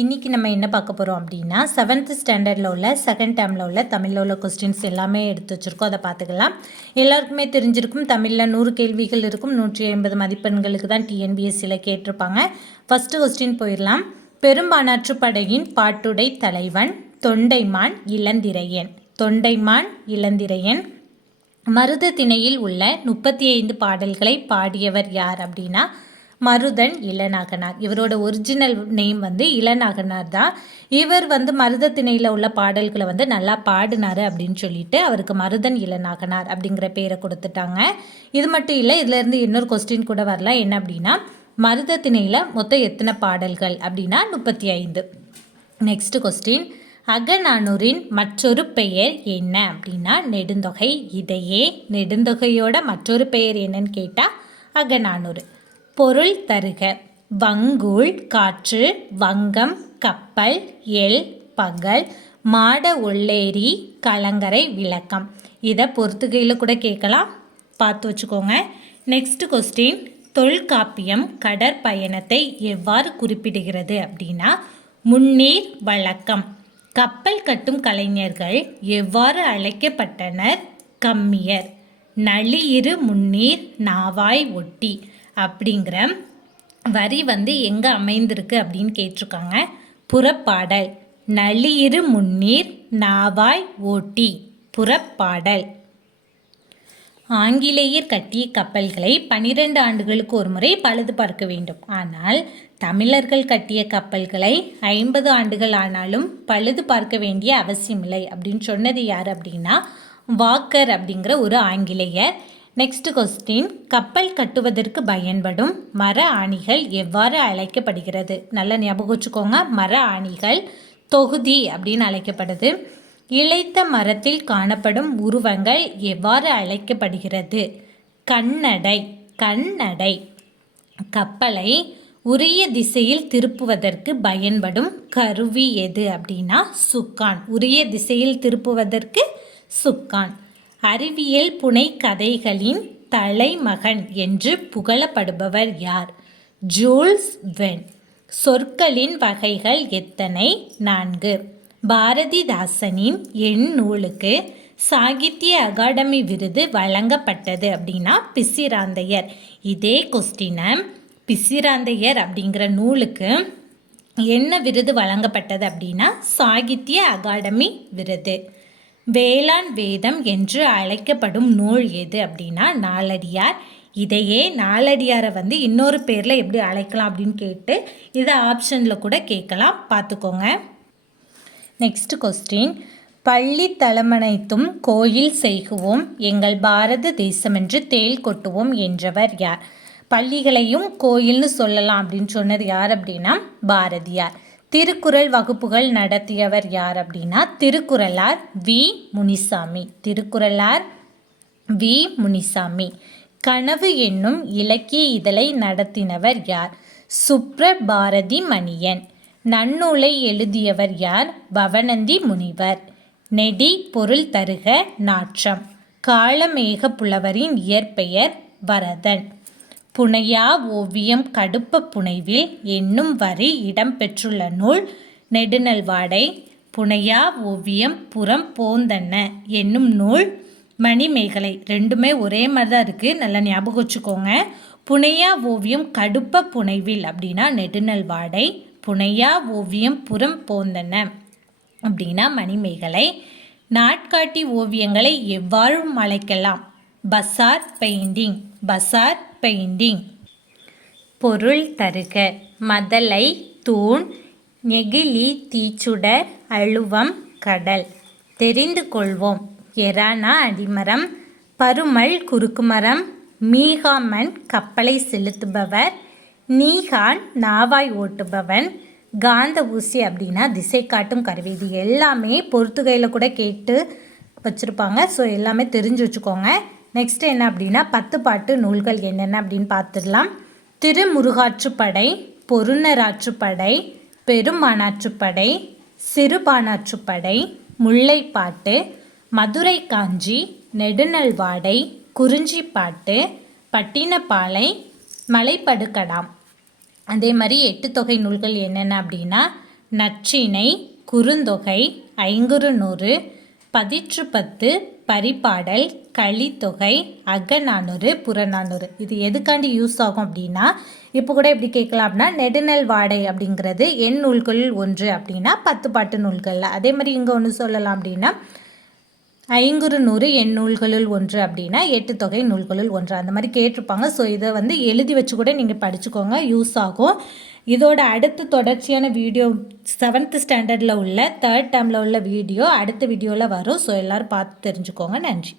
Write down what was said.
இன்றைக்கி நம்ம என்ன பார்க்க போகிறோம் அப்படின்னா 7th ஸ்டாண்டர்டில் உள்ள செகண்ட் டேர்மில் உள்ள தமிழில் உள்ள கொஸ்டின்ஸ் எல்லாமே எடுத்து வச்சுருக்கோம். அதை பார்த்துக்கலாம். எல்லாருக்குமே தெரிஞ்சிருக்கும், தமிழில் 100 கேள்விகள் இருக்கும். 150 மதிப்பெண்களுக்கு தான் டிஎன்பிஎஸ்சியில் கேட்டிருப்பாங்க. ஃபஸ்ட்டு கொஸ்டின் போயிடலாம். பெரும்பானாற்று படையின் பாட்டுடை தலைவன் தொண்டைமான் இளந்திரையன். தொண்டைமான் இளந்திரையன். மருத திணையில் உள்ள 35 பாடல்களை பாடியவர் யார் அப்படின்னா மருதன் இளநாகனார். இவரோட ஒரிஜினல் நேம் இளநாகனார் தான். இவர் மருத திணையில் உள்ள பாடல்களை நல்லா பாடினார் அப்படின்னு சொல்லிட்டு அவருக்கு மருதன் இளநாகனார் அப்படிங்கிற பேரை கொடுத்துட்டாங்க. இது மட்டும் இல்லை, இதுலேருந்து இன்னொரு கொஸ்டின் கூட வரலாம். என்ன அப்படின்னா மருத திணையில் மொத்தம் எத்தனை பாடல்கள் அப்படின்னா 35. நெக்ஸ்ட் கொஸ்டின், அகநானூரின் மற்றொரு பெயர் என்ன அப்படின்னா நெடுந்தொகை. இதையே நெடுந்தொகையோட மற்றொரு பெயர் என்னன்னு கேட்டால் அகநானூறு. பொருள் தருக. வங்கூழ் காற்று, வங்கம் கப்பல், எல் பகல், மாட ஒள்ளேரி, கலங்கரை விளக்கம். இதை பொறுத்துகையில் கூட கேட்கலாம், பார்த்து வச்சுக்கோங்க. நெக்ஸ்ட் கொஸ்டின், தொல்காப்பியம் கடற்பயணத்தை எவ்வாறு குறிப்பிடுகிறது அப்படின்னா முன்னீர் வழக்கம். கப்பல் கட்டும் கலைஞர்கள் எவ்வாறு அழைக்கப்பட்டனர்? கம்மியர். நளியிரு முன்னீர் நாவாய் ஒட்டி அப்படிங்கிற வரி எங்கே அமைந்திருக்கு அப்படின்னு கேட்டிருக்காங்க. புறப்பாடல். நளியிரு முன்னீர் நாவாய் ஓட்டி புறப்பாடல். ஆங்கிலேயர் கட்டிய கப்பல்களை 12 ஆண்டுகளுக்கு ஒரு முறை பழுது பார்க்க வேண்டும். ஆனால் தமிழர்கள் கட்டிய கப்பல்களை 50 ஆண்டுகள் ஆனாலும் பழுது பார்க்க வேண்டிய அவசியமில்லை அப்படின்னு சொன்னது யார் அப்படின்னா வாக்கர் அப்படிங்கிற ஒரு ஆங்கிலேயர். நெக்ஸ்ட் கொஸ்டின், கப்பல் கட்டுவதற்கு பயன்படும் மர ஆணிகள் எவ்வாறு அழைக்கப்படுகிறது? நல்லா ஞாபகம் வச்சுக்கோங்க. மர ஆணிகள் தொகுதி அப்படின்னு அழைக்கப்படுது. இளைத்த மரத்தில் காணப்படும் உருவங்கள் எவ்வாறு அழைக்கப்படுகிறது? கண்ணடை. கண்ணடை. கப்பலை உரிய திசையில் திருப்புவதற்கு பயன்படும் கருவி எது அப்படின்னா சுக்கான். உரிய திசையில் திருப்புவதற்கு சுக்கான். அறிவியல் புனை கதைகளின் தலைமகன் என்று புகழப்படுபவர் யார்? Jules Verne. சொற்களின் வகைகள் எத்தனை? 4. பாரதிதாசனின் எண் நூலுக்கு சாகித்ய அகாடமி விருது வழங்கப்பட்டது அப்படின்னா பிசிராந்தையர். இதே கொஸ்டினை பிசிராந்தையர் அப்படிங்கிற நூலுக்கு என்ன விருது வழங்கப்பட்டது அப்படின்னா சாகித்ய அகாடமி விருது. வேளாண் வேதம் என்று அழைக்கப்படும் நூல் எது அப்படின்னா நாலடியார். இதையே நாலடியாரை இன்னொரு பேரில் எப்படி அழைக்கலாம் அப்படின்னு கேட்டு இதை ஆப்ஷனில் கூட கேட்கலாம், பார்த்துக்கோங்க. நெக்ஸ்ட் கொஸ்டின், பள்ளி தலமனைத்தும் கோயில் செய்குவோம் எங்கள் பாரத தேசமென்று தேள் கொட்டுவோம் என்றவர் யார்? பள்ளிகளையும் கோயில்னு சொல்லலாம் அப்படின்னு சொன்னது யார் அப்படின்னா பாரதியார். திருக்குறள் வகுப்புகள் நடத்தியவர் யார் அப்படின்னா திருக்குறளார் வி முனிசாமி. திருக்குறளார் வி முனிசாமி. கனவு என்னும் இலக்கிய இதழை நடத்தினவர் யார்? சுப்ரபாரதி மணியன். நன்னூலை எழுதியவர் யார்? பவனந்தி முனிவர். நெடி பொருள் தருக நாற்றம். காளமேக புலவரின் இயற்பெயர் வரதன். புனையா ஓவியம் கடுப்ப புனைவில் என்னும் வரி இடம்பெற்றுள்ள நூல் நெடுநல்வாடை. புனையா ஓவியம் புறம் போந்தன என்னும் நூல் மணிமேகலை. ரெண்டுமே ஒரே மாதிரி தான் இருக்குது, நல்லா ஞாபகம் வச்சுக்கோங்க. புனையா ஓவியம் கடுப்ப புனைவில் அப்படின்னா நெடுநல்வாடை. புனையா ஓவியம் புறம் போந்தன அப்படின்னா மணிமேகலை. நாட்காட்டி ஓவியங்களை எவ்வாறு அழைக்கலாம்? பசார் பெயிண்டிங். பசார் பெயிண்டிங். பொருள் தருக. மதலை தூண், நெகிழி தீச்சுடர், அழுவம் கடல். தெரிந்து கொள்வோம். எரானா அடிமரம், பருமல் குறுக்குமரம், மீகாமன் கப்பலை செலுத்துபவர், நீகான் நாவாய் ஓட்டுபவன், காந்த ஊசி அப்படின்னா திசை காட்டும் கருவி. இது எல்லாமே பொறுத்துகையில் கூட கேட்டு வச்சுருப்பாங்க. ஸோ எல்லாமே தெரிஞ்சு வச்சுக்கோங்க. நெக்ஸ்ட் என்ன அப்படின்னா 10 பாட்டு நூல்கள் என்னென்ன அப்படின்னு பார்த்துடலாம். திருமுருகாற்றுப்படை, பொருநராற்றுப்படை, பெரும்பானாற்றுப்படை, சிறுபானாற்றுப்படை, முல்லைப்பாட்டு, மதுரை காஞ்சி, நெடுநல்வாடை, குறிஞ்சிப்பாட்டு, பட்டினப்பாலை, மலைப்படுகடாம். அதே மாதிரி 8 தொகை நூல்கள் என்னென்ன அப்படின்னா நற்றிணை, குறுந்தொகை, ஐங்குறுநூறு, பதிற்று பத்து, பரிபாடல், கலித்தொகை, அகநானூறு, புறநானூறு. இது எதுக்காண்டி யூஸ் ஆகும் அப்படின்னா, இப்போ கூட எப்படி கேட்கலாம் அப்படின்னா, நெடுநல் வாடை அப்படிங்கிறது எண் நூல்களில் ஒன்று அப்படின்னா 10 பாட்டு நூல்களில். அதே மாதிரி இங்கே ஒன்று சொல்லலாம் அப்படின்னா, ஐங்குறுநூறு எண் நூல்களுள் ஒன்று அப்படின்னா 8 தொகை நூல்களுள் ஒன்று, அந்த மாதிரி கேட்டிருப்பாங்க. ஸோ இதை எழுதி வச்சு கூட நீங்கள் படிச்சுக்கோங்க, யூஸ் ஆகும். இதோட அடுத்து தொடர்ச்சியான வீடியோ 7th ஸ்டாண்டர்டில் உள்ள 3rd டேர்மில் உள்ள வீடியோ அடுத்த வீடியோவில் வரும். ஸோ எல்லோரும் பார்த்து தெரிஞ்சுக்கோங்க. நன்றி.